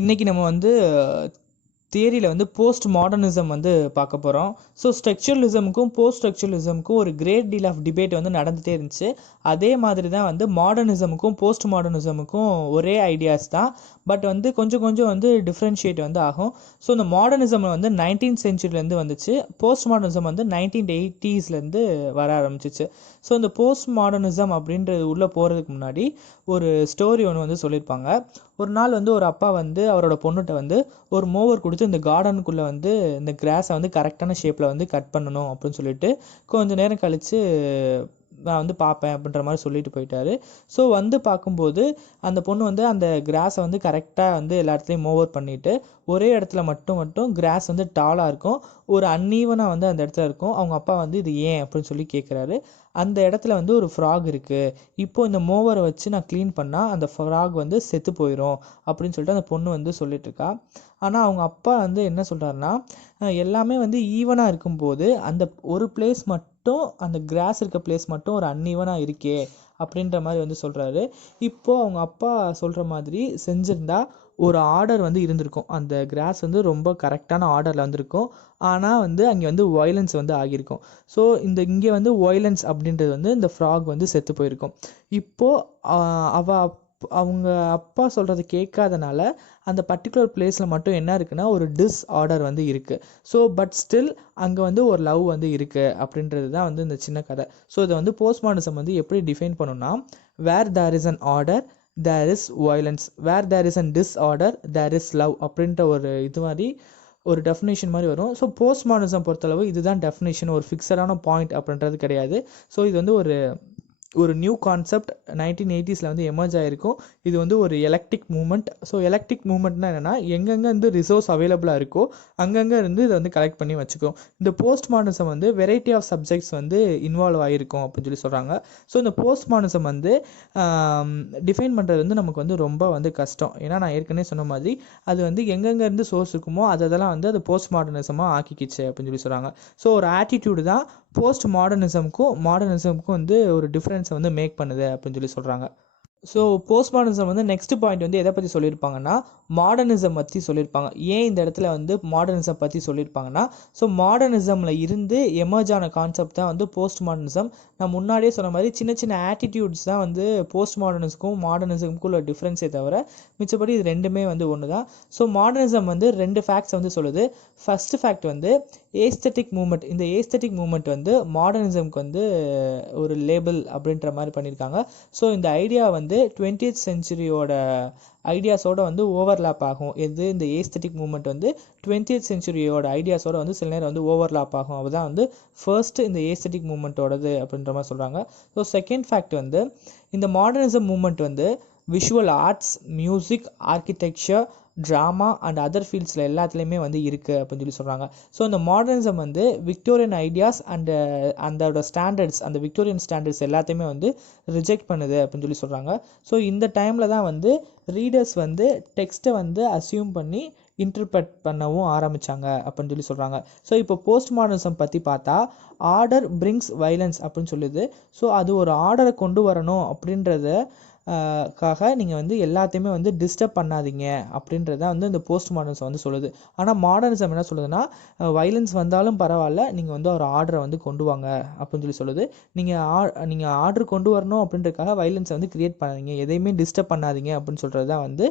இன்னைக்கு நம்ம வந்து தியரியில் வந்து போஸ்ட் மாடர்னிசம் வந்து பார்க்க போகிறோம். ஸோ ஸ்ட்ரக்சரலிசமுக்கும் போஸ்ட் ஸ்ட்ரக்சரலிசமுக்கும் ஒரு கிரேட் டீல் ஆஃப் டிபேட் வந்து நடந்துகிட்டே இருந்துச்சு. அதே மாதிரி தான் வந்து மாடர்னிசமுக்கும் போஸ்ட் மாடர்னிசமுக்கும் ஒரே ஐடியாஸ் தான், பட் வந்து கொஞ்சம் கொஞ்சம் வந்து டிஃப்ரென்ஷியேட் வந்து ஆகும். ஸோ இந்த மாடர்னிசம் வந்து 19th சென்ச்சுரியிலேருந்து வந்துச்சு, போஸ்ட் மாடர்னிசம் வந்து 1980s வர ஆரம்பிச்சிச்சு. ஸோ இந்த போஸ்ட் மாடர்னிசம் அப்படின்றது உள்ளே போகிறதுக்கு முன்னாடி ஒரு ஸ்டோரி ஒன்று வந்து சொல்லியிருப்பாங்க. ஒரு நாள் வந்து ஒரு அப்பா வந்து அவரோட பொண்ணுகிட்ட வந்து ஒரு மோவர் கொடுத்து இந்த கார்டனுக்குள்ளே வந்து இந்த கிராஸை வந்து கரெக்டான ஷேப்பில் வந்து கட் பண்ணணும் அப்படின்னு சொல்லிட்டு கொஞ்சம் நேரம் கழித்து நான் வந்து பார்ப்பேன் அப்படின்ற மாதிரி சொல்லிட்டு போயிட்டாரு. ஸோ வந்து பார்க்கும்போது அந்த பொண்ணு வந்து அந்த கிராஸை வந்து கரெக்டாக வந்து எல்லா இடத்துலையும் மூவர் பண்ணிவிட்டு ஒரே இடத்துல மட்டும் கிராஸ் வந்து டாலாக இருக்கும், ஒரு அன்ஈவனாக வந்து அந்த இடத்துல இருக்கும். அவங்க அப்பா வந்து இது ஏன் அப்படின்னு சொல்லி கேட்குறாரு. அந்த இடத்துல வந்து ஒரு ஃப்ராக் இருக்குது, இப்போது இந்த மோவரை வச்சு நான் க்ளீன் பண்ணால் அந்த ஃப்ராக் வந்து செத்து போயிடும் அப்படின்னு சொல்லிட்டு அந்த பொண்ணு வந்து சொல்லிட்டுருக்கா. ஆனால் அவங்க அப்பா வந்து என்ன சொல்கிறாருன்னா, எல்லாமே வந்து ஈவனாக இருக்கும்போது அந்த ஒரு பிளேஸ் மட்டும், அந்த கிராஸ் இருக்க பிளேஸ் மட்டும் ஒரு அன்ஈவனாக இருக்கே அப்படின்ற மாதிரி வந்து சொல்கிறாரு. இப்போது அவங்க அப்பா சொல்கிற மாதிரி செஞ்சுருந்தா ஒரு ஆர்டர் வந்து இருந்திருக்கும், அந்த கிராஸ் வந்து ரொம்ப கரெக்டான ஆர்டரில் வந்திருக்கும். ஆனால் வந்து அங்கே வந்து வயலன்ஸ் வந்து ஆகியிருக்கும். ஸோ இங்கே வந்து வயலன்ஸ் அப்படின்றது வந்து இந்த ஃப்ராக் வந்து செத்து போயிருக்கும். இப்போது அவங்க அப்பா சொல்கிறத கேட்காதனால அந்த பர்டிகுலர் பிளேஸில் மட்டும் என்ன இருக்குன்னா ஒரு டிஸ்ஆர்டர் வந்து இருக்குது. ஸோ பட் ஸ்டில் அங்கே வந்து ஒரு லவ் வந்து இருக்குது அப்படின்றது தான் வந்து இந்த சின்ன கதை. ஸோ இதை வந்து போஸ்ட் மாடர்னிசம் வந்து எப்படி டிஃபைன் பண்ணுன்னா, where there is an order there is violence, where there is an disorder there is love அப்படின்ற ஒரு இது மாதிரி ஒரு டெஃபினேஷன் மாதிரி வரும். ஸோ போஸ்ட் மாடர்னிசம் பொறுத்தளவு இதுதான் டெஃபினேஷன், ஒரு ஃபிக்ஸடான பாயிண்ட் அப்படின்றது கிடையாது. ஸோ இது வந்து ஒரு நியூ கான்செப்ட் 1980s வந்து எமர்ஜ் ஆகிருக்கும். இது வந்து ஒரு எலக்ட்ரிக் மூமெண்ட். ஸோ எலக்ட்ரிக் மூமெண்ட்னா என்னென்னா, எங்கெங்கே வந்து ரிசோர்ஸ் அவைலபிளாக இருக்கோ அங்கங்கே இருந்து இதை வந்து கலெக்ட் பண்ணி வச்சுக்கும். இந்த போஸ்ட் மாடர்னிசம் வந்து வெரைட்டி ஆஃப் சப்ஜெக்ட்ஸ் வந்து இன்வால்வ் ஆகிருக்கும் அப்படின்னு சொல்லி சொல்கிறாங்க. ஸோ இந்த போஸ்ட் மாடர்னிசம் வந்து டிஃபைன் பண்ணுறது வந்து நமக்கு வந்து ரொம்ப வந்து கஷ்டம். ஏன்னா நான் ஏற்கனவே சொன்ன மாதிரி அது வந்து எங்கெங்கே இருந்து சோர்ஸ் இருக்குமோ அதெல்லாம் வந்து அது போஸ்ட் மாடர்னிசமாக ஆக்கிக்கிச்சு அப்படின்னு சொல்லி சொல்கிறாங்க. ஸோ ஒரு ஆட்டிடியூடு தான் போஸ்ட் மாடர்னிசமுக்கும் வந்து ஒரு டிஃப்ரென்ஸை வந்து மேக் பண்ணுது அப்படின்னு சொல்லி சொல்கிறாங்க. ஸோ போஸ்ட் மாடர்னிசம் வந்து நெக்ஸ்ட் பாயிண்ட் வந்து எதை பற்றி சொல்லியிருப்பாங்கன்னா, மாடர்னிசம் பற்றி சொல்லியிருப்பாங்க. ஏன் இந்த இடத்துல வந்து மாடர்னிசம் பற்றி சொல்லியிருப்பாங்கன்னா, ஸோ மாடர்னிசமில் இருந்து எமர்ஜ் ஆன கான்செப்ட் தான் வந்து போஸ்ட் மாடர்னிசம். நான் முன்னாடியே சொன்ன மாதிரி சின்ன சின்ன ஆட்டிடியூட்ஸ் தான் வந்து போஸ்ட் மாடர்னிசமுக்கும் உள்ள டிஃப்ரென்ஸே தவிர மிச்சப்படி இது ரெண்டுமே வந்து ஒன்று தான். ஸோ மாடர்னிசம் வந்து ரெண்டு ஃபேக்ட்ஸ் வந்து சொல்லுது. ஃபஸ்ட்டு ஃபேக்ட் வந்து ஏஸ்தட்டிக் மூமெண்ட். இந்த ஏஸ்தட்டிக் மூமெண்ட் வந்து மாடர்னிசம்க்கு வந்து ஒரு லேபிள் அப்படின்ற மாதிரி பண்ணியிருக்காங்க. ஸோ இந்த ஐடியா வந்து 20th சென்ச்சுரியோட ஐடியாஸோட வந்து ஓவர்லாப் ஆகும். இந்த ஏஸ்தட்டிக் மூமெண்ட் வந்து 20th சென்ச்சுரியோட ஐடியாஸோட வந்து சில நேரம் வந்து ஓவர்லாப் ஆகும். அதுதான் வந்து ஃபர்ஸ்ட் இந்த ஏஸ்தட்டிக் மூமெண்ட்டோடது அப்படின்ற மாதிரி சொல்கிறாங்க. ஸோ செகண்ட் ஃபேக்ட் வந்து இந்த மாடர்னிசம் மூமெண்ட் வந்து visual arts, music, architecture, drama and other ஃபீல்ட்ஸில் எல்லாத்துலேயுமே வந்து இருக்குது அப்படின்னு சொல்லி சொல்கிறாங்க. ஸோ இந்த மாடர்னிசம் வந்து விக்டோரியன் ஐடியாஸ் அண்டு அதோட ஸ்டாண்டர்ட்ஸ், அந்த விக்டோரியன் ஸ்டாண்டர்ட்ஸ் எல்லாத்தையுமே வந்து ரிஜெக்ட் பண்ணுது அப்படின்னு சொல்லி சொல்கிறாங்க. ஸோ இந்த டைமில் தான் வந்து ரீடர்ஸ் வந்து டெக்ஸ்ட்டை வந்து அசியூம் பண்ணி இன்டர்பிரட் பண்ணவும் ஆரம்பித்தாங்க அப்படின்னு சொல்லி சொல்கிறாங்க. ஸோ இப்போ போஸ்ட் மாடர்னிசம் பற்றி பார்த்தா, ஆர்டர் பிரிங்ஸ் வயலன்ஸ் அப்படின்னு சொல்லுது. ஸோ அது ஒரு ஆர்டரை கொண்டு வரணும் அப்படின்றத நீங்கள் வந்து எல்லாத்தையுமே வந்து டிஸ்டர்ப் பண்ணாதீங்க அப்படின்றத வந்து இந்த போஸ்ட் மாடர்னிசம் வந்து சொல்லுது. ஆனால் மாடர்னிசம் என்ன சொல்லுதுன்னா, வயலன்ஸ் வந்தாலும் பரவாயில்ல, நீங்கள் வந்து ஒரு ஆர்டரை வந்து கொண்டு வாங்க அப்படின்னு சொல்லி சொல்லுது. நீங்கள் ஆர்டர் கொண்டு வரணும் அப்படின்றதுக்காக வயலன்ஸை வந்து கிரியேட் பண்ணாதீங்க, எதையுமே டிஸ்டர்ப் பண்ணாதீங்க அப்படின்னு சொல்கிறது தான் வந்து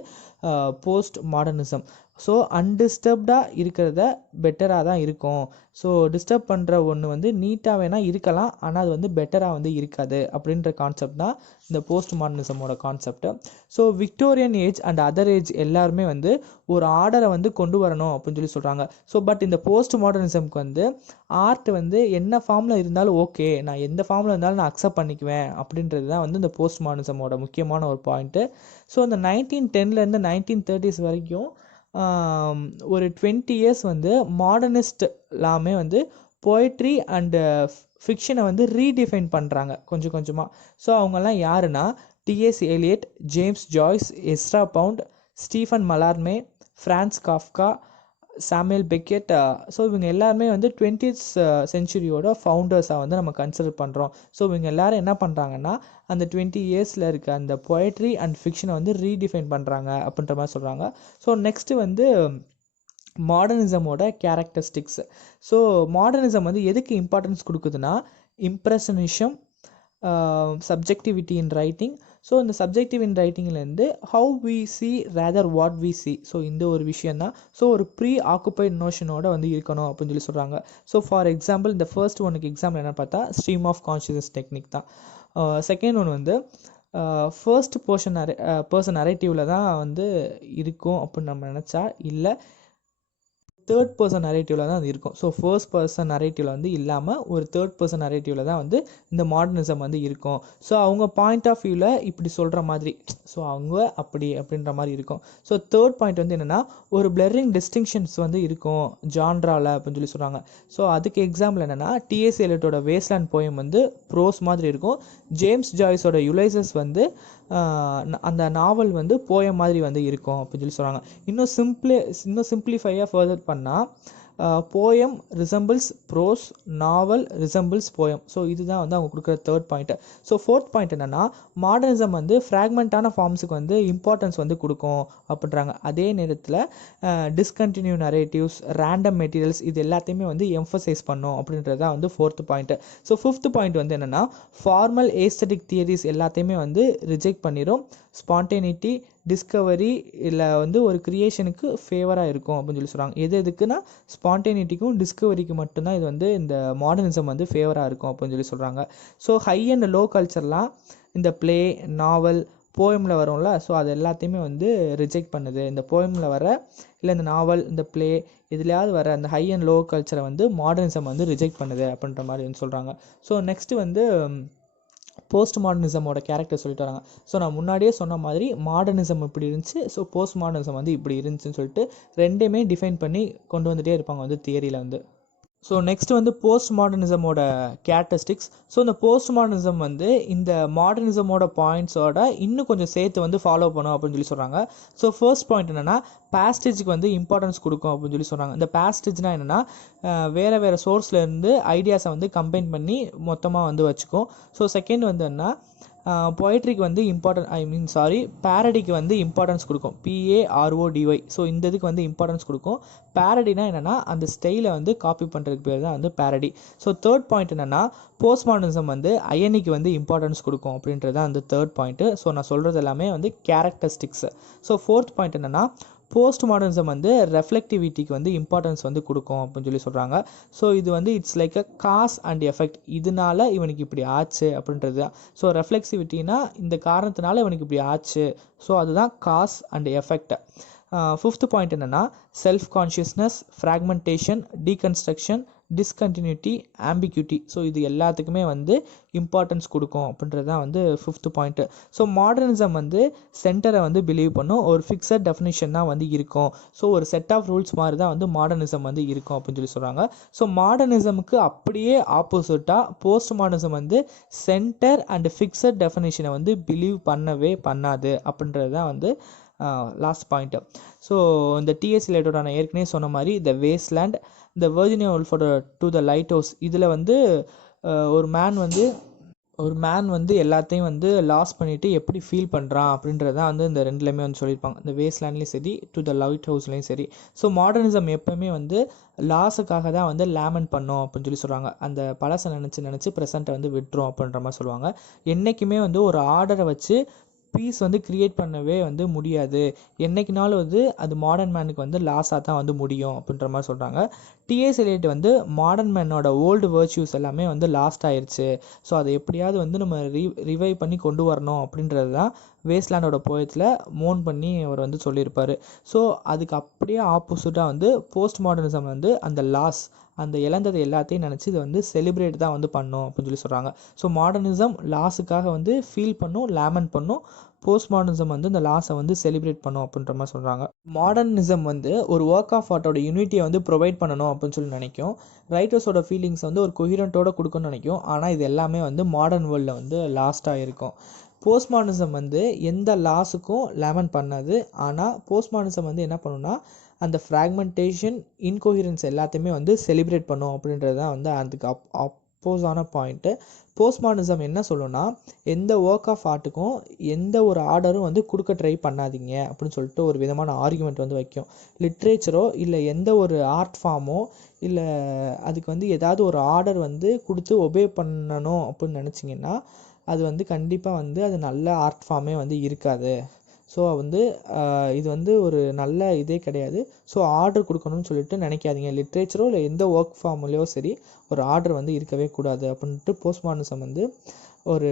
போஸ்ட் மாடர்னிசம். ஸோ அன்டிஸ்டர்ப்டாக இருக்கிறத பெட்டராக தான் இருக்கும். ஸோ டிஸ்டர்ப் பண்ணுற ஒன்று வந்து நீட்டாக வேணால் இருக்கலாம், ஆனால் அது வந்து பெட்டராக வந்து இருக்காது அப்படின்ற கான்செப்ட் தான் இந்த போஸ்ட் மாடர்னிசமோட concept. So Victorian age and other age எல்லாருமே வந்து ஒரு ஆர்டரை வந்து கொண்டு வரணும் அப்படின்னு சொல்லி சொல்கிறாங்க. ஸோ பட் இந்த போஸ்ட் மாடர்னிசம்க்கு வந்து ஆர்ட் வந்து என்ன ஃபார்மில் இருந்தாலும் ஓகே, நான் எந்த ஃபார்மில் இருந்தாலும் நான் அக்செப்ட் பண்ணிக்குவேன் அப்படின்றது தான் வந்து இந்த போஸ்ட் மாடர்னிசமோட முக்கியமான ஒரு பாயிண்ட்டு. ஸோ இந்த 1910லேருந்து 1930s வரைக்கும் ஒரு 20 இயர்ஸ் வந்து மாடர்னிஸ்ட் எல்லாமே வந்து போய்ட்ரி அண்டு ஃபிக்ஷனை வந்து ரீடிஃபைன் பண்ணுறாங்க கொஞ்சம் கொஞ்சமாக. ஸோ அவங்கெல்லாம் யாருன்னா, T S Eliot, James Joyce, Ezra Pound, Stephen Mallarme, Franz Kafka, Samuel Beckett. So இவங்க எல்லாருமே வந்து 20th சென்ச்சுரியோட ஃபவுண்டர்ஸாக வந்து நம்ம கன்சிடர் பண்ணுறோம். ஸோ இவங்க எல்லாரும் என்ன பண்ணுறாங்கன்னா அந்த 20 இயர்ஸில் இருக்க அந்த பொயட்ரி அண்ட் ஃபிக்ஷனை வந்து ரீடிஃபைன் பண்ணுறாங்க அப்படின்ற மாதிரி சொல்கிறாங்க. ஸோ நெக்ஸ்ட்டு வந்து மாடர்னிசமோட கேரக்டரிஸ்டிக்ஸ். ஸோ மாடர்னிசம் வந்து எதுக்கு இம்பார்ட்டன்ஸ் கொடுக்குதுன்னா impressionism, subjectivity in writing. So இந்த சப்ஜெக்டிவ் இன் ரைட்டிங்லேருந்து how we see rather what we see. So இந்த ஒரு விஷயந்தான். ஸோ ஒரு ப்ரீ ஆக்குபைட் நோஷனோட வந்து இருக்கணும் அப்படின்னு சொல்லி சொல்கிறாங்க. ஸோ ஃபார் எக்ஸாம்பிள் இந்த ஃபர்ஸ்ட் ஒனுக்கு எக்ஸாம்பிள் என்னென்னு பார்த்தா ஸ்ட்ரீம் ஆஃப் கான்ஷியஸ்னஸ் டெக்னிக் தான். செகண்ட் ஒன் வந்து ஃபர்ஸ்ட் பர்சன் நரேட்டிவில் தான் வந்து இருக்கும் அப்படின்னு நம்ம நினச்சா இல்லை, தேர்ட் பர்சன் நரேட்டிவில் தான் அது இருக்கும். ஸோ ஃபர்ஸ்ட் பர்சன் நரேட்டிவில் வந்து இல்லாமல் ஒரு தேர்ட் பர்சன் நரேட்டிவில் தான் வந்து இந்த மாடர்னிசம் வந்து இருக்கும். ஸோ அவங்க பாயிண்ட் ஆஃப் வியூவில் இப்படி சொல்கிற மாதிரி, ஸோ அவங்க அப்படின்ற மாதிரி இருக்கும். ஸோ தேர்ட் பாயிண்ட் வந்து என்னென்னா ஒரு பிளரிங் டிஸ்டிங்ஷன்ஸ் வந்து இருக்கும் ஜான்ராவில் அப்படின்னு சொல்லி சொல்கிறாங்க. ஸோ அதுக்கு எக்ஸாம்பிள் என்னென்னா டிஎஸ் எலியட்டோட வேஸ்ட்லேண்ட் போயம் வந்து ப்ரோஸ் மாதிரி இருக்கும். ஜேம்ஸ் ஜாய்ஸோட யுலைசஸ் வந்து அந்த நாவல் வந்து போயம் மாதிரி வந்து இருக்கும் அப்படின்னு சொல்லி சொல்கிறாங்க. இன்னும் சிம்பிளிஃபையாக ஃபர்தர் பண்ணால் போயம் ரிசம்பிள்ஸ் ப்ரோஸ், நாவல் ரிசம்பிள்ஸ் போயம். ஸோ இதுதான் வந்து அவங்க கொடுக்குற third point. So fourth point என்னென்னா மாடர்னிசம் வந்து ஃப்ராக்மெண்ட்டான ஃபார்ம்ஸுக்கு வந்து இம்பார்ட்டன்ஸ் வந்து கொடுக்கும் அப்படின்றாங்க. அதே நேரத்தில் டிஸ்கண்டினியூ நரேட்டிவ்ஸ், ரேண்டம் மெட்டீரியல்ஸ் இது எல்லாத்தையுமே வந்து எம்ஃபசைஸ் பண்ணும் அப்படின்றது தான் வந்து fourth point. So fifth point வந்து என்னென்னா ஃபார்மல் ஏஸ்தட்டிக் தியரிஸ் எல்லாத்தையுமே வந்து ரிஜெக்ட் பண்ணிடும். ஸ்பான்டேனிட்டி, டிஸ்கவரி இல்லை வந்து ஒரு கிரியேஷனுக்கு ஃபேவராக இருக்கும் அப்படின்னு சொல்லி சொல்கிறாங்க. எதுக்குன்னா ஸ்பான்டேனிட்டிக்கும் டிஸ்கவரிக்கு மட்டும்தான் இது வந்து இந்த மாடர்னிசம் வந்து ஃபேவராக இருக்கும் அப்படின்னு சொல்லி சொல்கிறாங்க. ஸோ ஹை அண்ட் லோ கல்ச்சர்லாம் இந்த ப்ளே, நாவல், போயமில் வரும்ல, ஸோ அது எல்லாத்தையுமே வந்து ரிஜெக்ட் பண்ணுது. இந்த போயமில் வர இல்லை இந்த நாவல், இந்த ப்ளே இதுலையாவது வர அந்த ஹை அண்ட் லோ கல்ச்சரை வந்து மாடர்னிசம் வந்து ரிஜெக்ட் பண்ணுது அப்படின்ற மாதிரி வந்து சொல்கிறாங்க. ஸோ நெக்ஸ்ட்டு வந்து போஸ்ட் மாடர்னிசமோட கேரக்டர் சொல்லிட்டு வராங்க. ஸோ நான் முன்னாடியே சொன்ன மாதிரி மாடர்னிசம் இப்படி இருந்துச்சு, ஸோ போஸ்ட் மாடர்னிசம் வந்து இப்படி இருந்துச்சுன்னு சொல்லிட்டு ரெண்டுமே டிஃபைன் பண்ணி கொண்டு வந்துகிட்டே இருப்பாங்க வந்து தியரியில் வந்து. ஸோ நெக்ஸ்ட் வந்து போஸ்ட் மாடர்னிசமோட கேரக்டரிஸ்டிக்ஸ். ஸோ இந்த போஸ்ட் மாடர்னிசம் வந்து இந்த மாடர்னிசமோட பாயிண்ட்ஸோட இன்னும் கொஞ்சம் சேர்த்து வந்து ஃபாலோ பண்ணும் அப்படின்னு சொல்லி சொல்கிறாங்க. ஸோ ஃபர்ஸ்ட் பாயிண்ட் என்னென்னா பேஸ்டேஜுக்கு வந்து இம்பார்ட்டன்ஸ் கொடுக்கும் அப்படின்னு சொல்லி சொல்கிறாங்க. இந்த பேஸ்டேஜ்னால் என்னென்னா வேறு சோர்ஸ்லேருந்து ஐடியாஸை வந்து கம்பைன் பண்ணி மொத்தமாக வந்து வச்சுக்கும். ஸோ செகண்ட் வந்து என்ன பொயட்ரிக்கு வந்து பேரடிக்கு வந்து இம்பார்ட்டன்ஸ் கொடுக்கும். PARODY. ஸோ இந்த இதுக்கு வந்து இம்பார்ட்டன்ஸ் கொடுக்கும். பேரடினா என்னென்னா அந்த ஸ்டைலை வந்து காப்பி பண்ணுறதுக்கு பேர் தான் வந்து பேரடி. ஸோ தேர்ட் பாயிண்ட் என்னென்னா போஸ்ட் மாடர்னிசம் வந்து ஐஎன்இக்கு வந்து இம்பார்ட்டன்ஸ் கொடுக்கும் அப்படின்றது தான் வந்து தேர்ட் பாயிண்ட்டு. ஸோ நான் சொல்கிறது எல்லாமே வந்து கேரக்டரிஸ்டிக்ஸ். ஸோ ஃபோர்த் பாயிண்ட் என்னென்னா போஸ்ட் மாடர்னிசம் வந்து ரெஃப்ளெக்டிவிட்டிக்கு வந்து இம்பார்ட்டன்ஸ் வந்து கொடுக்கும் அப்படின்னு சொல்லி சொல்கிறாங்க. ஸோ இது வந்து it's like a cos and effect. இதனால இவனுக்கு இப்படி ஆச்சு அப்படின்றது தான். ஸோ ரெஃப்ளெக்சிவிட்டினா இந்த காரணத்தினால இவனுக்கு இப்படி ஆச்சு, ஸோ அதுதான் cause and effect. Fifth point என்னென்னா self consciousness, fragmentation, deconstruction, discontinuity, ambiguity. So இது எல்லாத்துக்குமே வந்து இம்பார்ட்டன்ஸ் கொடுக்கும் அப்படின்றது தான் வந்து ஃபிஃப்த் பாயிண்ட்டு. ஸோ மாடர்னிசம் வந்து சென்டரை வந்து பிலீவ் பண்ணும். ஒரு ஃபிக்ஸட் டெஃபினிஷன் தான் வந்து இருக்கும். ஸோ ஒரு செட் ஆஃப் ரூல்ஸ் மாதிரி தான் வந்து மாடர்னிசம் வந்து இருக்கும் அப்படின்னு சொல்லி சொல்கிறாங்க. ஸோ மாடர்னிசமுக்கு அப்படியே ஆப்போசிட்டாக போஸ்ட் மாடர்னிசம் வந்து சென்டர் அண்ட் ஃபிக்ஸட் டெஃபினிஷனை வந்து பிலீவ் பண்ணவே பண்ணாது அப்படின்றது தான் வந்து லாஸ்ட் பாயிண்ட்டு. ஸோ இந்த டிஎஸ் எலியட்டோட நான் ஏற்கனவே சொன்ன மாதிரி த வேஸ்ட்லேண்ட், இந்த வர்ஜினியா வுல்ஃபோட டு த லைட் ஹவுஸ், இதில் வந்து ஒரு மேன் வந்து எல்லாத்தையும் வந்து லாஸ் பண்ணிவிட்டு எப்படி ஃபீல் பண்ணுறான் அப்படின்றது தான் வந்து இந்த ரெண்டுலேயுமே வந்து சொல்லியிருப்பாங்க. இந்த வேஸ்ட்லேண்ட்லேயும் சரி, டு த லைட் ஹவுஸ்லேயும் சரி. ஸோ மாடர்னிசம் எப்போவுமே வந்து லாஸுக்காக தான் வந்து லேமன் பண்ணோம் அப்படின்னு சொல்லி சொல்கிறாங்க. அந்த பழசை நினச்சி ப்ரெசண்ட்டை வந்து விட்டுரும் அப்படின்ற மாதிரி சொல்லுவாங்க. என்றைக்குமே வந்து ஒரு ஆர்டரை வச்சு பீஸ் வந்து க்ரியேட் பண்ணவே வந்து முடியாது. என்றைக்குனாலும் வந்து அது மாடர்ன் மேனுக்கு வந்து லாஸாக தான் வந்து முடியும் அப்படின்ற மாதிரி சொல்கிறாங்க. டிஎஸ் எலியட் வந்து மாடர்ன் மேனோட ஓல்டு வேர்ச்சியூஸ் எல்லாமே வந்து லாஸ்ட் ஆயிடுச்சு, ஸோ அதை எப்படியாவது வந்து நம்ம ரிவைவ் பண்ணி கொண்டு வரணும் அப்படின்றது தான் வேஸ்ட்லேண்டோட போயத்தில் மோன் பண்ணி அவர் வந்து சொல்லியிருப்பார். ஸோ அதுக்கு அப்படியே ஆப்போசிட்டாக வந்து போஸ்ட் மாடர்னிசம் வந்து அந்த லாஸ், அந்த இழந்தது எல்லாத்தையும் நினச்சி இதை வந்து செலிப்ரேட் தான் வந்து பண்ணோம் அப்படின்னு சொல்லி சொல்கிறாங்க. ஸோ மாடர்னிசம் லாஸுக்காக வந்து ஃபீல் பண்ணும், லேமன் பண்ணும். போஸ்ட் மாடர்னிசம் வந்து இந்த லாஸை வந்து செலிப்ரேட் பண்ணும் அப்படின்ற மாதிரி சொல்கிறாங்க. மாடர்னிசம் வந்து ஒரு ஒர்க் ஆஃப் ஆர்ட்டோட யூனிட்டியை வந்து ப்ரொவைட் பண்ணணும் அப்படின்னு சொல்லி நினைக்கும். ரைட்டர்ஸோட ஃபீலிங்ஸ் வந்து ஒரு கொஹிரண்ட்டோட கொடுக்கணும்னு நினைக்கும். ஆனால் இது எல்லாமே வந்து மாடர்ன் வேர்ல்டில் வந்து லாஸ்ட்டாக இருக்கும். போஸ்ட் மாடர்னிசம் வந்து எந்த லாஸுக்கும் லெமன் பண்ணாது. ஆனால் போஸ்ட் மாடர்னிசம் வந்து என்ன பண்ணுன்னா அந்த ஃப்ராக்மெண்டேஷன் இன்கோஹிரன்ஸ் எல்லாத்தையுமே வந்து செலிப்ரேட் பண்ணும் அப்படின்றது தான் வந்து அதுக்கு அப்போஸான பாயிண்ட்டு. போஸ்ட் மாடர்னிசம் என்ன சொல்லுன்னா எந்த ஒர்க் ஆஃப் ஆர்ட்டுக்கும் எந்த ஒரு ஆர்டரும் வந்து கொடுக்க ட்ரை பண்ணாதீங்க அப்படின்னு சொல்லிட்டு ஒரு விதமான ஆர்குமெண்ட் வந்து வைக்கும். லிட்ரேச்சரோ இல்லை எந்த ஒரு ஆர்ட் ஃபார்மோ இல்லை அதுக்கு வந்து ஏதாவது ஒரு ஆர்டர் வந்து கொடுத்து ஒபே பண்ணணும் அப்படின்னு நினச்சிங்கன்னா அது வந்து கண்டிப்பாக வந்து அது நல்ல ஆர்ட் ஃபார்மே வந்து இருக்காது. ஸோ வந்து இது வந்து ஒரு நல்ல இதே கிடையாது. ஸோ ஆர்டர் கொடுக்கணும்னு சொல்லிட்டு நினைக்காதீங்க. லிட்ரேச்சரோ இல்லை எந்த ஒர்க் ஃபார்ம்லேயோ சரி ஒரு ஆர்டர் வந்து இருக்கவே கூடாது அப்படின்ட்டு போஸ்ட் மாடர்னிசம் வந்து ஒரு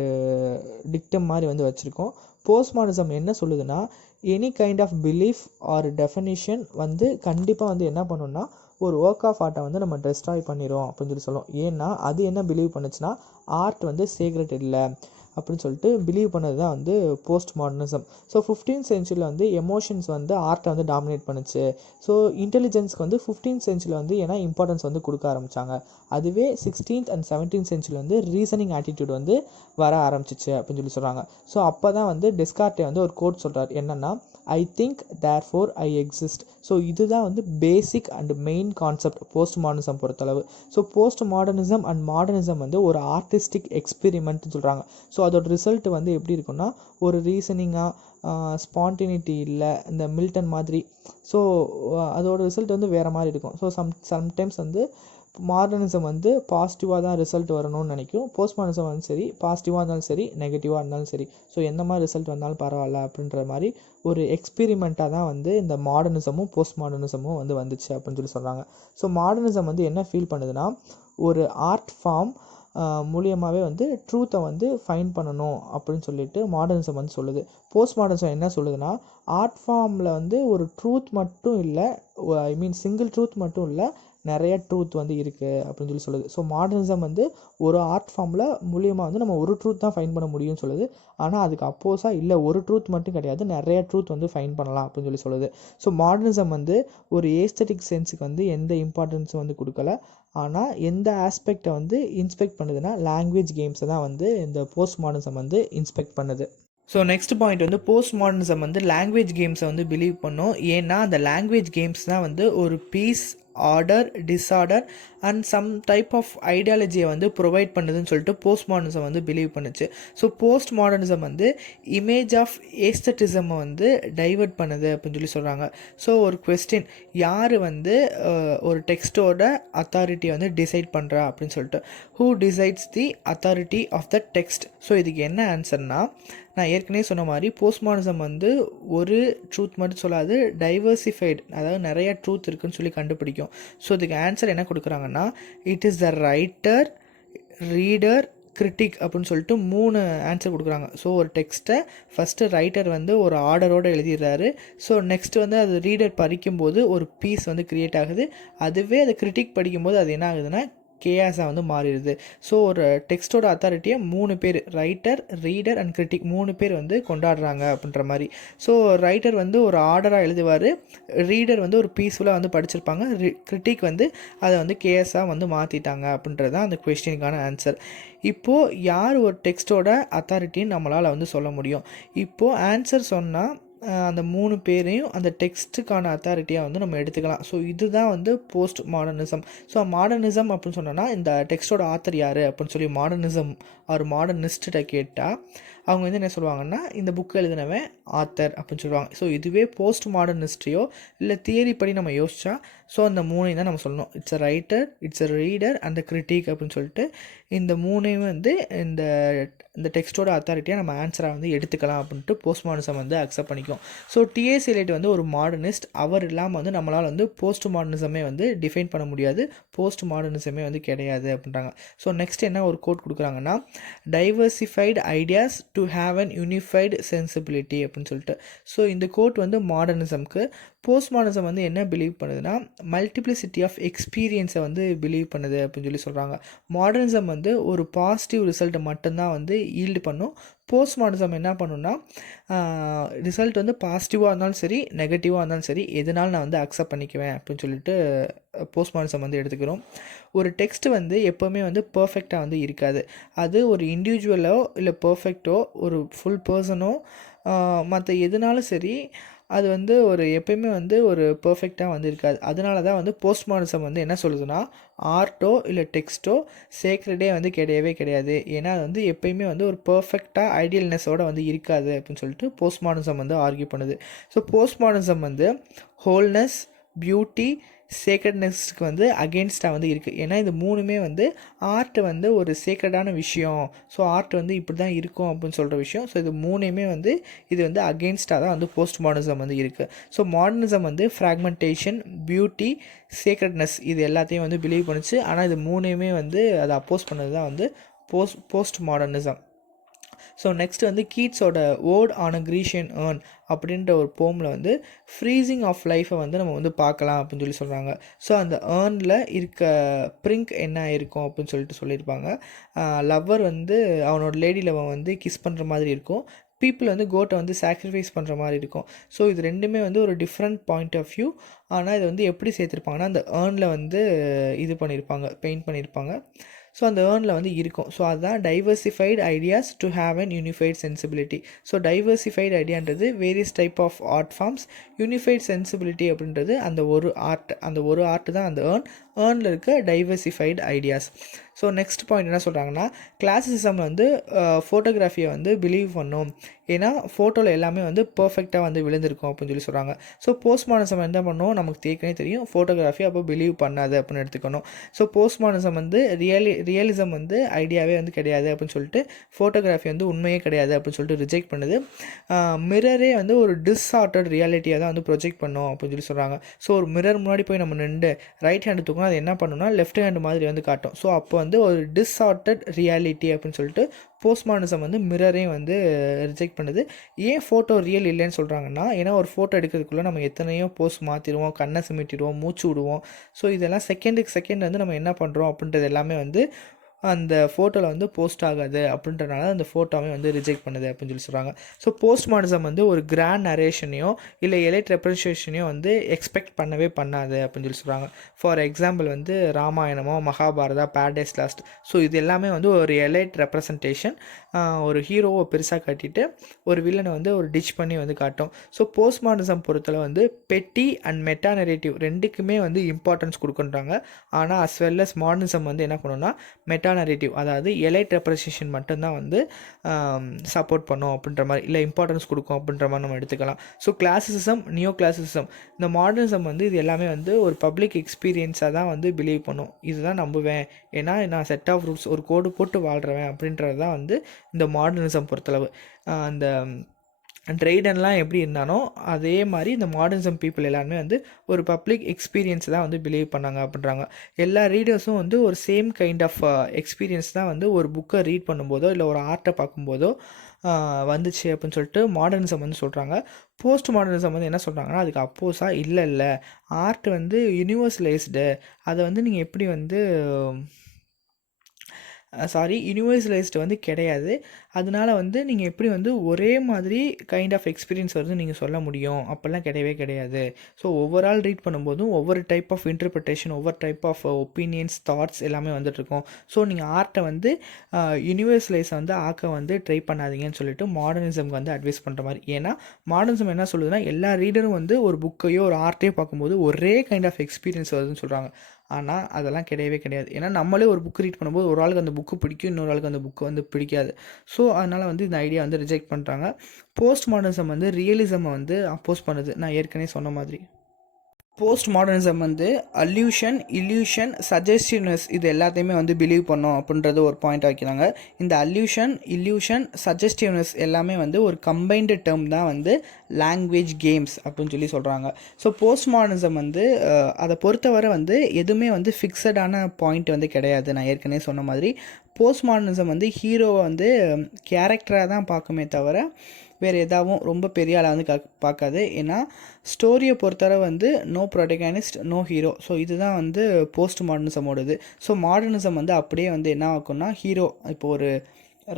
டிக்டம் மாதிரி வந்து வச்சுருக்கோம். போஸ்ட் மாடர்னிசம் என்ன சொல்லுதுன்னா any kind of belief or definition வந்து கண்டிப்பாக வந்து என்ன பண்ணுன்னா ஒரு ஒர்க் ஆஃப் ஆர்ட்டை வந்து நம்ம டெஸ்ட்ராய் பண்ணிடும் அப்படின்னு சொல்லி சொல்லுவோம். ஏன்னா அது என்ன பிலீவ் பண்ணுச்சுன்னா ஆர்ட் வந்து சீக்ரெட் இல்லை அப்படின்னு சொல்லிட்டு பிலீவ் பண்ணது தான் வந்து போஸ்ட் மாடர்னிசம். ஸோ 15th சென்ச்சுரியில் வந்து எமோஷன்ஸ் வந்து ஆர்ட்டை வந்து டாமினேட் பண்ணுச்சு. ஸோ இன்டெலிஜென்ஸ்க்கு வந்து 15th சென்ச்சுரியில் வந்து ஏன்னா இம்பார்ட்டன்ஸ் வந்து கொடுக்க ஆரம்பித்தாங்க. அதுவே 16th and 17th சென்ச்சுரியில் வந்து ரீசனிங் ஆட்டிடியூட் வந்து வர ஆரம்பிச்சிச்சு அப்படின்னு சொல்லி சொல்கிறாங்க. ஸோ அப்போ தான் வந்து டெஸ்கார்ட்டே வந்து ஒரு கோட் சொல்கிறார், என்னென்னா I think therefore I exist. So இதுதான் வந்து basic and main concept post modernism பொறுத்தளவு. So post modernism and modernism வந்து ஒரு ஆர்டிஸ்டிக் எக்ஸ்பெரிமெண்ட்னு சொல்கிறாங்க. ஸோ அதோட ரிசல்ட் வந்து எப்படி இருக்குன்னா ஒரு ரீசனிங்காக ஸ்பான்டினிட்டி இல்லை இந்த மில்டன் மாதிரி. ஸோ அதோட ரிசல்ட் வந்து வேறு மாதிரி இருக்கும். ஸோ சம்டைம்ஸ் வந்து மாடர்னிசம் வந்து பாசிட்டிவாக தான் ரிசல்ட் வரணும்னு நினைக்கும். போஸ்ட் மாடர்னிசம் வந்து சரி பாசிட்டிவாக இருந்தாலும் சரி நெகட்டிவாக இருந்தாலும் சரி ஸோ எந்த மாதிரி ரிசல்ட் வந்தாலும் பரவாயில்ல அப்படின்ற மாதிரி ஒரு எக்ஸ்பெரிமெண்ட்டாக தான் வந்து இந்த மாடர்னிசமும் போஸ்ட் மாடர்னிசமும் வந்து வந்துச்சு அப்படின்னு சொல்லி சொல்கிறாங்க. ஸோ மாடர்னிசம் வந்து என்ன ஃபீல் பண்ணுதுன்னா ஒரு ஆர்ட் ஃபார்ம் மூலியமாகவே வந்து ட்ரூத்தை வந்து ஃபைண்ட் பண்ணணும் அப்படின்னு சொல்லிட்டு மாடர்னிசம் வந்து சொல்லுது. போஸ்ட் மாடர்னிசம் என்ன சொல்லுதுன்னா ஆர்ட் ஃபார்மில் வந்து ஒரு ட்ரூத் மட்டும் இல்லை, ஐ மீன் சிங்கிள் ட்ரூத் மட்டும் இல்லை, நிறைய ட்ரூத் வந்து இருக்குது அப்படின்னு சொல்லி சொல்லுது. ஸோ மாடர்னிசம் வந்து ஒரு ஆர்ட் ஃபார்மில் மூலியமாக வந்து நம்ம ஒரு ட்ரூத் தான் ஃபைண்ட் பண்ண முடியும்னு சொல்லுது. ஆனால் அதுக்கு அப்போஸாக இல்லை ஒரு ட்ரூத் மட்டும் கிடையாது, நிறைய ட்ரூத் வந்து ஃபைண்ட் பண்ணலாம் அப்படின்னு சொல்லி சொல்லுது. ஸோ மாடர்னிசம் வந்து ஒரு ஏஸ்தட்டிக் சென்ஸுக்கு வந்து எந்த இம்பார்ட்டன்ஸும் வந்து கொடுக்கல. ஆனால் எந்த ஆஸ்பெக்டை வந்து இன்ஸ்பெக்ட் பண்ணுதுன்னா லாங்குவேஜ் கேம்ஸை தான் வந்து இந்த போஸ்ட் மாடர்னிசம் வந்து இன்ஸ்பெக்ட் பண்ணுது. ஸோ நெக்ஸ்ட் பாயிண்ட் வந்து போஸ்ட் மாடர்னிசம் வந்து லாங்குவேஜ் கேம்ஸை வந்து பிலீவ் பண்ணும். ஏன்னா அந்த லாங்குவேஜ் கேம்ஸ் தான் வந்து ஒரு peace order disorder and some type of ஐடியாலஜியை வந்து ப்ரொவைட் பண்ணுதுன்னு சொல்லிட்டு போஸ்ட் மாடர்னிசம் வந்து பிலீவ் பண்ணுச்சு. ஸோ போஸ்ட் மாடர்னிசம் வந்து இமேஜ் ஆஃப் ஏஸ்தட்டிசமை வந்து டைவர்ட் பண்ணுது அப்படின்னு சொல்லி சொல்கிறாங்க. ஸோ ஒரு கொஸ்டின், யார் வந்து ஒரு டெக்ஸ்ட்டோட அத்தாரிட்டியை வந்து டிசைட் பண்ணுறா அப்படின்னு சொல்லிட்டு, who decides the authority of the text. So இதுக்கு என்ன ஆன்சர்னா நான் ஏற்கனவே சொன்ன மாதிரி போஸ்ட் மாடர்னிசம் வந்து ஒரு ட்ரூத் மட்டும் சொல்லாது, டைவர்சிஃபைடு, அதாவது நிறைய ட்ரூத் இருக்குன்னு சொல்லி கண்டுபிடிக்கும். ஸோ இதுக்கு ஆன்சர் என்ன கொடுக்குறாங்கன்னா it is the writer, reader, critic அப்படின்னு சொல்லிட்டு 3 ஆன்சர் கொடுக்குறாங்க. ஸோ ஒரு டெக்ஸ்ட்டை ஃபஸ்ட்டு ரைட்டர் வந்து ஒரு ஆர்டரோடு எழுதிடுறாரு. ஸோ நெக்ஸ்ட் வந்து அது ரீடர் படிக்கும்போது ஒரு பீஸ் வந்து க்ரியேட் ஆகுது. அதுவே அது கிரிட்டிக் படிக்கும்போது அது என்ன ஆகுதுன்னா கேஸாக வந்து மாறிடுது. ஸோ ஒரு டெக்ஸ்ட்டோட அத்தாரிட்டியை 3 பேர், ரைட்டர், ரீடர் அண்ட் கிரிட்டிக் 3 பேர் வந்து கொண்டாடுறாங்க அப்படின்ற மாதிரி. ஸோ ரைட்டர் வந்து ஒரு ஆர்டராக எழுதுவார், ரீடர் வந்து ஒரு பீஸ்ஃபுல்லாக வந்து படிச்சிருப்பாங்க, கிரிட்டிக் வந்து அதை வந்து கேஸாக வந்து மாற்றிட்டாங்க அப்படின்றது தான் அந்த கொஸ்டினுக்கான ஆன்சர். இப்போது யார் ஒரு டெக்ஸ்ட்டோட அத்தாரிட்டின்னு நம்மளால் வந்து சொல்ல முடியும்? இப்போது ஆன்சர் சொன்னால் அந்த 3 பேரையும் அந்த டெக்ஸ்ட்டுக்கான அத்தாரிட்டியாக வந்து நம்ம எடுத்துக்கலாம். ஸோ இதுதான் வந்து போஸ்ட் மாடர்னிசம். ஸோ மாடர்னிசம் அப்படின்னு சொன்னோன்னா இந்த டெக்ஸ்ட்டோட ஆத்தர் யார் அப்படின்னு சொல்லி மாடர்னிசம் ஒரு மாடர்னிஸ்ட்டை கேட்டால் அவங்க வந்து என்ன சொல்லுவாங்கன்னா இந்த புக்கு எழுதினவன் ஆத்தர் அப்படின்னு சொல்லுவாங்க. ஸோ இதுவே போஸ்ட் மாடர்னிஸ்ட்டையோ இல்லை தியரி படி நம்ம யோசிச்சா ஸோ அந்த 3 தான் நம்ம சொல்லணும். It's a writer, it's a reader and critic அப்படின்னு சொல்லிட்டு இந்த 3 வந்து இந்த டெக்ஸ்ட்டோட அத்தாரிட்டியாக நம்ம ஆன்சராக வந்து எடுத்துக்கலாம் அப்படின்ட்டு போஸ்ட் மாடர்னிசம் வந்து அக்செப்ட் பண்ணிக்கும். ஸோ டிஎஸ் எலியட் வந்து ஒரு மாடர்னிஸ்ட், அவர் இல்லாமல் வந்து நம்மளால் வந்து போஸ்ட் மாடர்னிசமே வந்து டிஃபைன் பண்ண முடியாது, போஸ்ட் மாடர்னிசமே வந்து கிடையாது அப்படின்றாங்க. ஸோ நெக்ஸ்ட் என்ன ஒரு கோட் கொடுக்குறாங்கன்னா diversified ideas to have an unified sensibility அப்படின்னு சொல்லிட்டு. ஸோ இந்த கோட் வந்து மாடர்னிசம்க்கு போஸ்ட் மாடர்னிசம் வந்து என்ன பிலீவ் பண்ணுதுன்னா மல்டிப்ளிசிட்டி ஆஃப் எக்ஸ்பீரியன்ஸை வந்து பிலீவ் பண்ணுது அப்படின்னு சொல்கிறாங்க. மாடர்னிசம் வந்து ஒரு பாசிட்டிவ் ரிசல்ட்டை மட்டும்தான் வந்து ஈல்டு பண்ணும். போஸ்ட் மாடர்னிசம் என்ன பண்ணுன்னா ரிசல்ட் வந்து பாசிட்டிவாக இருந்தாலும் சரி நெகட்டிவாக இருந்தாலும் சரி எதனாலும் நான் வந்து அக்செப்ட் பண்ணிக்குவேன் அப்படின்னு சொல்லிட்டு போஸ்ட் மாடர்னிசம் வந்து எடுத்துக்கிறோம். ஒரு டெக்ஸ்ட் வந்து எப்போவுமே வந்து பர்ஃபெக்டாக வந்து இருக்காது. அது ஒரு இண்டிவிஜுவலோ இல்லை பர்ஃபெக்டோ ஒரு ஃபுல் பர்சனோ மற்ற எதுனாலும் சரி அது வந்து ஒரு எப்பயுமே வந்து ஒரு பர்ஃபெக்டாக வந்து இருக்காது. அதனால தான் வந்து போஸ்ட் மாடர்னிசம் வந்து என்ன சொல்லுதுன்னா ஆர்ட்டோ இல்லை டெக்ஸ்ட்டோ சேக்ரெடே வந்து கிடையவே கிடையாது. ஏன்னா அது வந்து எப்பயுமே வந்து ஒரு பர்ஃபெக்டாக ஐடியல்னஸோடு வந்து இருக்காது அப்படின்னு சொல்லிட்டு போஸ்ட் மாடர்னிசம் வந்து ஆர்கியூ பண்ணுது. ஸோ போஸ்ட் மாடர்னிசம் வந்து ஹோல்னஸ், பியூட்டி, சேக்ரெட்னஸ்க்கு வந்து அகெயின்ஸ்டாக வந்து இருக்குது. ஏன்னா இது மூணுமே வந்து ஆர்ட் வந்து ஒரு சேக்ரெடான விஷயம். ஸோ ஆர்ட் வந்து இப்படி தான் இருக்கும் அப்படின்னு சொல்கிற விஷயம். ஸோ இது மூணுமே வந்து இது வந்து அகெயின்ஸ்டாக தான் வந்து போஸ்ட் மாடர்னிசம் வந்து இருக்குது. ஸோ மாடர்னிசம் வந்து ஃப்ராக்மெண்டேஷன், பியூட்டி, சேக்ரெட்னஸ் இது எல்லாத்தையும் வந்து பிலீவ் பண்ணுச்சு. ஆனால் இது மூணுமே வந்து அதை அப்போஸ் பண்ணது தான் வந்து போஸ்ட் மாடர்னிசம். ஸோ நெக்ஸ்ட் வந்து கீட்ஸோட word on a Grecian urn அப்படின்ற ஒரு போமில் வந்து ஃப்ரீசிங் ஆஃப் லைஃப்பை வந்து நம்ம வந்து பார்க்கலாம் அப்படின்னு சொல்லி சொல்கிறாங்க. ஸோ அந்த ஏர்னில் இருக்க ப்ரிங்க் என்ன இருக்கும் அப்படின்னு சொல்லியிருப்பாங்க. லவ்வர் வந்து அவனோட லேடி லவ்வை வந்து கிஸ் பண்ணுற மாதிரி இருக்கும். பீப்புள் வந்து கோட்டை வந்து சாக்ரிஃபைஸ் பண்ணுற மாதிரி இருக்கும். ஸோ இது ரெண்டுமே வந்து ஒரு டிஃப்ரெண்ட் பாயிண்ட் ஆஃப் வியூ. ஆனால் இது வந்து எப்படி சேர்த்துருப்பாங்கன்னா அந்த ஏர்னில் வந்து இது பண்ணியிருப்பாங்க, பெயிண்ட் பண்ணியிருப்பாங்க. ஸோ அந்த ஏர்னில் வந்து இருக்கும். ஸோ அதுதான் diversified ideas to have an unified sensibility. So diversified ஐடியான்றது various type of art forms. Unified sensibility அப்படின்றது அந்த ஒரு ஆர்ட் தான் அந்த ஏர்னில் இருக்க diversified ideas. So next point என்ன சொல்கிறாங்கன்னா கிளாசிசிசம் வந்து ஃபோட்டோகிராஃபியை வந்து பிலீவ் பண்ணும். ஏன்னா ஃபோட்டோவில் எல்லாமே வந்து பர்ஃபெக்டாக வந்து விழுந்திருக்கும் அப்படின்னு சொல்கிறாங்க. ஸோ போஸ்ட் மாடர்னிசம் என்ன பண்ணும் நமக்கு தேக்கனே தெரியும், ஃபோட்டோகிராஃபி அப்போ பிலீவ் பண்ணாது அப்படின்னு எடுத்துக்கணும். ஸோ போஸ்ட் மாடர்னிசம் வந்து ரியலிசம் வந்து ஐடியாவே வந்து கிடையாது அப்படின்னு சொல்லிட்டு ஃபோட்டோகிராஃபி வந்து உண்மையே கிடையாது அப்படின்னு சொல்லிட்டு ரிஜெக்ட் பண்ணுது. மிரரே வந்து ஒரு டிஸ்ஆர்டர்ட் ரியாலிட்டியாக தான் வந்து ப்ரொஜெக்ட் பண்ணும் அப்படின்னு சொல்கிறாங்க. ஸோ ஒரு மிரர் முன்னாடி போய் நம்ம நின்று ரைட் ஹேண்டு தூக்கணும், அது என்ன பண்ணணும்னா லெஃப்ட் ஹேண்டு மாதிரி வந்து காட்டும். ஸோ அப்போ வந்து ஒரு டிஸ்ஆர்டர்ட் ரியாலிட்டி அப்படின்னு சொல்லிட்டு போஸ்ட் மாடர்னிசம் வந்து மிரரையும் வந்து ரிஜெக்ட் பண்ணுது. ஏன் ஃபோட்டோ ரியல் இல்லைன்னு சொல்கிறாங்கன்னா ஏன்னா ஒரு ஃபோட்டோ எடுக்கிறதுக்குள்ளே நம்ம எத்தனையோ போஸ்ட் மாற்றிடுவோம், கண்ணை சிமிட்டிடுவோம், மூச்சு விடுவோம். ஸோ இதெல்லாம் செகண்டுக்கு செகண்ட் வந்து நம்ம என்ன பண்ணுறோம் அப்படின்றது எல்லாமே வந்து அந்த ஃபோட்டோவில் வந்து போஸ்ட் ஆகாது அப்படின்றனால அந்த ஃபோட்டோவே வந்து ரிஜெக்ட் பண்ணுது அப்படின்னு சொல்கிறாங்க. ஸோ போஸ்ட் மாடர்னிசம் வந்து ஒரு கிராண்ட் நரேஷனையோ இல்லை எலைட் ரெப்ரசன்டேஷனையோ வந்து எக்ஸ்பெக்ட் பண்ணவே பண்ணாது அப்படின்னு சொல்கிறாங்க. ஃபார் எக்ஸாம்பிள் வந்து ராமாயணமோ மகாபாரதா, பேரடைஸ் லாஸ்ட், ஸோ இது எல்லாமே வந்து ஒரு எலைட் ரெப்ரசன்டேஷன். ஒரு ஹீரோவை பெருசாக காட்டிட்டு ஒரு வில்லனை வந்து ஒரு டிச் பண்ணி வந்து காட்டும். ஸோ போஸ்ட் மாடர்னிசம் பொறுத்தல வந்து பெட்டி அண்ட் மெட்டா நரேட்டிவ் ரெண்டுக்குமே வந்து இம்பார்ட்டன்ஸ் கொடுக்குறாங்க. ஆனால் அஸ் வெல் அஸ் மாடர்னிசம் வந்து என்ன பண்ணுன்னா மெட்டா நரேட்டிவ் அதாவது எலைட் ரெப்ரசன்டேஷன் மட்டும்தான் வந்து சப்போர்ட் பண்ணும் அப்படின்ற மாதிரி, இல்லை இம்பார்ட்டன்ஸ் கொடுக்கும் அப்படின்ற மாதிரி நம்ம எடுத்துக்கலாம். ஸோ கிளாசிசிசம், நியோ கிளாசிசிசம், இந்த மாடர்னிசம் வந்து இது எல்லாமே வந்து ஒரு பப்ளிக் எக்ஸ்பீரியன்ஸாக தான் வந்து பிலீவ் பண்ணும். இதுதான் நம்புவேன், ஏன்னா நான் செட் ஆஃப் ரூல்ஸ் ஒரு கோடு போட்டு வாழ்கிறேன் அப்படின்றது தான் வந்து இந்த மாடர்னிசம் பொறுத்தளவு. அந்த ட்ரைடன்லாம் எப்படி இருந்தானோ அதே மாதிரி இந்த மாடர்னிசம் பீப்புள் எல்லாருமே வந்து ஒரு பப்ளிக் எக்ஸ்பீரியன்ஸ் தான் வந்து பிலீவ் பண்ணாங்க அப்படின்றாங்க. எல்லா ரீடர்ஸும் வந்து ஒரு சேம் கைண்ட் ஆஃப் எக்ஸ்பீரியன்ஸ் தான் வந்து ஒரு புக்கை ரீட் பண்ணும்போதோ இல்லை ஒரு ஆர்ட்டை பார்க்கும்போதோ வந்துச்சு அப்படின்னு சொல்லிட்டு மாடர்னிசம் வந்து சொல்கிறாங்க. போஸ்ட் மாடர்னிசம் வந்து என்ன சொல்கிறாங்கன்னா அதுக்கு அப்போஸாக இல்லை ஆர்ட் வந்து யூனிவர்சலைஸ்டு, அதை வந்து நீங்கள் எப்படி வந்து யூனிவர்சலைஸ்டு வந்து கிடையாது. அதனால வந்து நீங்கள் எப்படி வந்து ஒரே மாதிரி கைண்ட் ஆஃப் எக்ஸ்பீரியன்ஸ் வந்து நீங்கள் சொல்ல முடியும், அப்போல்லாம் கிடையவே கிடையாது. ஸோ ஓவரால் ரீட் பண்ணும்போதும் ஒவ்வொரு டைப் ஆஃப் இன்டர்பிரிட்டேஷன், ஒவ்வொரு டைப் ஆஃப் ஒப்பீனியன்ஸ், தாட்ஸ் எல்லாமே வந்துட்டுருக்கும். ஸோ நீங்கள் ஆர்ட்டை வந்து யூனிவர்சலைஸை வந்து ஆக்க வந்து ட்ரை பண்ணாதீங்கன்னு சொல்லிட்டு மாடர்னிசம்க்கு வந்து அட்வைஸ் பண்ணுற மாதிரி. ஏன்னா மாடர்னிசம் என்ன சொல்லுதுன்னா எல்லா ரீடரும் வந்து ஒரு புக்கையோ ஒரு ஆர்ட்டையோ பார்க்கும்போது ஒரே கைண்ட் ஆஃப் எக்ஸ்பீரியன்ஸ் வருதுன்னு சொல்கிறாங்க. ஆனால் அதெல்லாம் கிடையவே கிடையாது. ஏன்னா நம்மளே ஒரு புக் ரீட் பண்ணும்போது ஒரு ஆளுக்கு அந்த புக்கு பிடிக்கும், இன்னொரு ஆளுக்கு அந்த புக்கு வந்து பிடிக்காது. ஸோ அதனால் வந்து இந்த ஐடியா வந்து ரிஜெக்ட் பண்ணுறாங்க. போஸ்ட் மாடர்னிசம் வந்து ரியலிசமை வந்து அப்போஸ் பண்ணுது. நான் ஏற்கனவே சொன்ன மாதிரி போஸ்ட் மாடர்னிசம் வந்து அல்யூஷன், இல்யூஷன், சஜஸ்டிவ்னஸ் இது எல்லாத்தையுமே வந்து பிலீவ் பண்ணோம் அப்படின்றது ஒரு பாயிண்ட் வைக்கிறாங்க. இந்த அல்யூஷன், இல்யூஷன், சஜஸ்டிவ்னஸ் எல்லாமே வந்து ஒரு கம்பைன்டு டேர்ம் தான் வந்து லாங்குவேஜ் கேம்ஸ் அப்படின்னு சொல்லி சொல்கிறாங்க. ஸோ போஸ்ட் மாடர்னிசம் வந்து அதை பொறுத்தவரை வந்து எதுவுமே வந்து ஃபிக்ஸடான பாயிண்ட் வந்து கிடையாது. நான் ஏற்கனவே சொன்ன மாதிரி போஸ்ட் மாடர்னிசம் வந்து ஹீரோவை வந்து கேரக்டராக தான் பார்க்குமே தவிர வேறு எதாவும் ரொம்ப பெரிய ஆளாக வந்து பார்க்காது. ஏன்னா ஸ்டோரியை பொறுத்தவரை வந்து no protagonist no hero. So இதுதான் வந்து போஸ்ட் மாடர்னிசமோடது. ஸோ மாடர்னிசம் வந்து அப்படியே வந்து என்ன ஆகும்னா ஹீரோ இப்போ ஒரு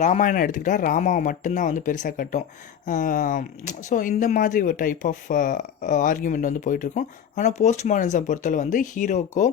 ராமாயணம் எடுத்துக்கிட்டால் ராமாவை மட்டும்தான் வந்து பெருசாக கட்டும். ஸோ இந்த மாதிரி ஒரு டைப் ஆஃப் ஆர்கியூமெண்ட் வந்து போயிட்டுருக்கும். ஆனால் போஸ்ட் மாடர்னிசம் பொறுத்தவரை வந்து ஹீரோக்கோ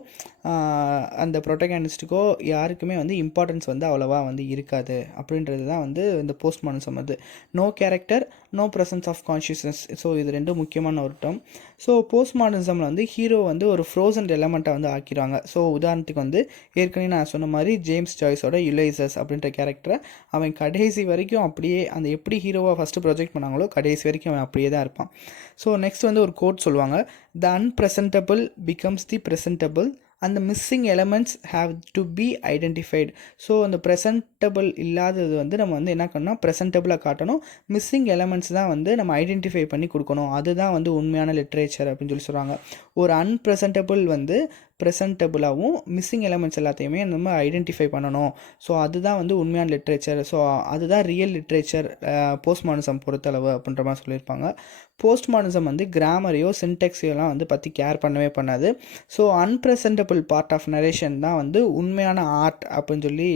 அந்த ப்ரொட்டகனிஸ்ட்டுக்கோ யாருக்குமே வந்து இம்பார்ட்டன்ஸ் வந்து அவ்வளோவா வந்து இருக்காது அப்படின்றது தான் வந்து இந்த போஸ்ட் மாடர்னிசம் வந்து. No character no presence of consciousness. So இது ரெண்டும் முக்கியமான ஒரு டேர்ம். ஸோ போஸ்ட் மாடர்னிசமில் வந்து ஹீரோ வந்து ஒரு ஃப்ரோசன் எலமெண்ட்டை வந்து ஆக்கிடுவாங்க. ஸோ உதாரணத்துக்கு வந்து ஏற்கனவே நான் சொன்ன மாதிரி ஜேம்ஸ் ஜாய்ஸோட யுலைசஸ் அப்படின்ற கேரக்டரை அவன் கடைசி வரைக்கும் அப்படியே அந்த எப்படி ஹீரோவாக ஃபஸ்ட்டு ப்ரொஜெக்ட் பண்ணாங்களோ கடைசி வரைக்கும் அவன் அப்படியே தான் இருப்பான். ஸோ நெக்ஸ்ட் வந்து ஒரு கோட் சொல்லுவாங்க, the unpresentable becomes the presentable அந்த missing elements have to be identified. So அந்த ப்ரெசன்டபிள் இல்லாதது வந்து நம்ம வந்து என்ன பண்ணணும், ப்ரெசன்டபிளாக காட்டணும். மிஸ்ஸிங் எலமெண்ட்ஸ் தான் வந்து நம்ம ஐடென்டிஃபை பண்ணி கொடுக்கணும். அதுதான் வந்து உண்மையான லிட்ரேச்சர் அப்படின்னு சொல்லி சொல்கிறாங்க. ஒரு அன்பிரசன்டபிள் வந்து ப்ரெசன்டபுளாகவும் மிஸ்ஸிங் எலமெண்ட்ஸ் எல்லாத்தையுமே நம்ம ஐடென்டிஃபை பண்ணணும். ஸோ அதுதான் வந்து உண்மையான லிட்ரேச்சர். ஸோ அதுதான் ரியல் லிட்ரேச்சர் போஸ்ட் மாடர்னிசம் பொறுத்தளவு அப்படின்ற மாதிரி சொல்லியிருப்பாங்க. போஸ்ட் மாடர்னிசம் வந்து கிராமரையோ சின்டெக்ஸையோலாம் வந்து பற்றி கேர் பண்ணவே பண்ணாது. ஸோ அன்பிரசன்டபிள் பார்ட் ஆஃப் நரேஷன் தான் வந்து உண்மையான ஆர்ட் அப்படின்னு சொல்லி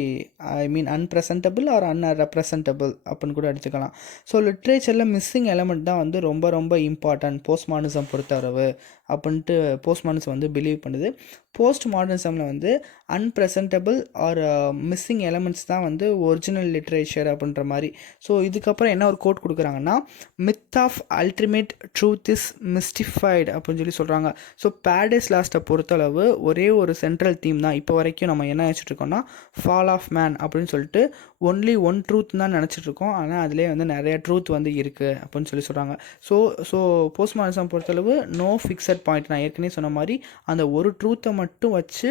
அன்பிரசன்டபிள் ஆர் அன்ரெப்ரசன்டபிள் அப்படின்னு கூட எடுத்துக்கலாம். ஸோ லிட்ரேச்சரில் மிஸ்ஸிங் எலமெண்ட் தான் வந்து ரொம்ப ரொம்ப இம்பார்ட்டன்ட் போஸ்ட் மாடர்னிசம் பொறுத்தளவு அப்படின்ட்டு போஸ்ட் மாடர்னிசம் வந்து பிலீவ் பண்ணுது. போஸ்ட் மாடர்னிசமில் வந்து அன்பிரசன்டபிள் ஆர் மிஸ்ஸிங் எலமெண்ட்ஸ் தான் வந்து ஒரிஜினல் லிட்ரேச்சர் அப்படின்ற மாதிரி. ஸோ இதுக்கப்புறம் என்ன ஒரு கோட் கொடுக்குறாங்கன்னா, myth of ultimate truth is mystified அப்படின்னு சொல்லி சொல்கிறாங்க. ஸோ பேரடைஸ் லாஸ்ட்டை பொறுத்தளவு ஒரே ஒரு சென்ட்ரல் தீம் தான் இப்போ வரைக்கும் நம்ம என்ன நினச்சிட்ருக்கோம்னா ஃபால் ஆஃப் மேன் அப்படின்னு சொல்லிட்டு ஒன்லி ஒன் ட்ரூத் தான் நினச்சிட்ருக்கோம். ஆனால் அதிலே வந்து நிறைய ட்ரூத் வந்து இருக்குது அப்படின்னு சொல்லி சொல்கிறாங்க. ஸோ போஸ்ட் மாடர்னிசம் பொறுத்தளவு நோ ஃபிக்ஸட் பாயிண்ட். நான் ஏற்கனவே சொன்ன மாதிரி அந்த ஒரு ட்ரூத்தை மட்டும் வச்சு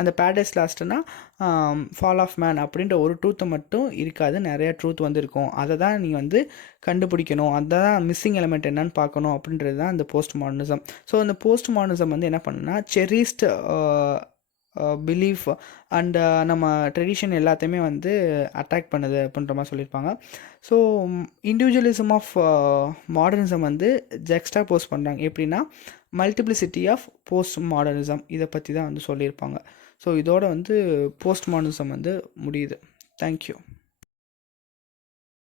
அந்த பேரடைஸ் லாஸ்ட்னா ஃபால் ஆஃப் மேன் அப்படின்ற ஒரு ட்ரூத்தை மட்டும் இருக்காது, நிறைய ட்ரூத் வந்து இருக்கும். அதை தான் நீங்கள் வந்து கண்டுபிடிக்கணும், அதுதான் மிஸ்ஸிங் எலமெண்ட் என்னன்னு பார்க்கணும் அப்படின்றது தான் இந்த போஸ்ட் மாடர்னிசம். ஸோ இந்த போஸ்ட் மாடர்னிசம் வந்து என்ன பண்ணுன்னா செரிஸ்ட் பிலீஃப் அண்ட் நம்ம ட்ரெடிஷன் எல்லாத்தையுமே வந்து அட்டாக் பண்ணுது அப்படின்ற மாதிரி சொல்லியிருப்பாங்க. ஸோ இண்டிவிஜுவலிசம் ஆஃப் மாடர்னிசம் வந்து ஜெக்ஸ்டா போஸ்ட் பண்ணுறாங்க. எப்படின்னா மல்டிப்ளிசிட்டி ஆஃப் போஸ்ட் மாடர்னிசம் இதை பற்றி தான் வந்து சொல்லியிருப்பாங்க. ஸோ இதோட வந்து போஸ்ட் மாடர்னிசம் வந்து முடியுது. தேங்க்யூ.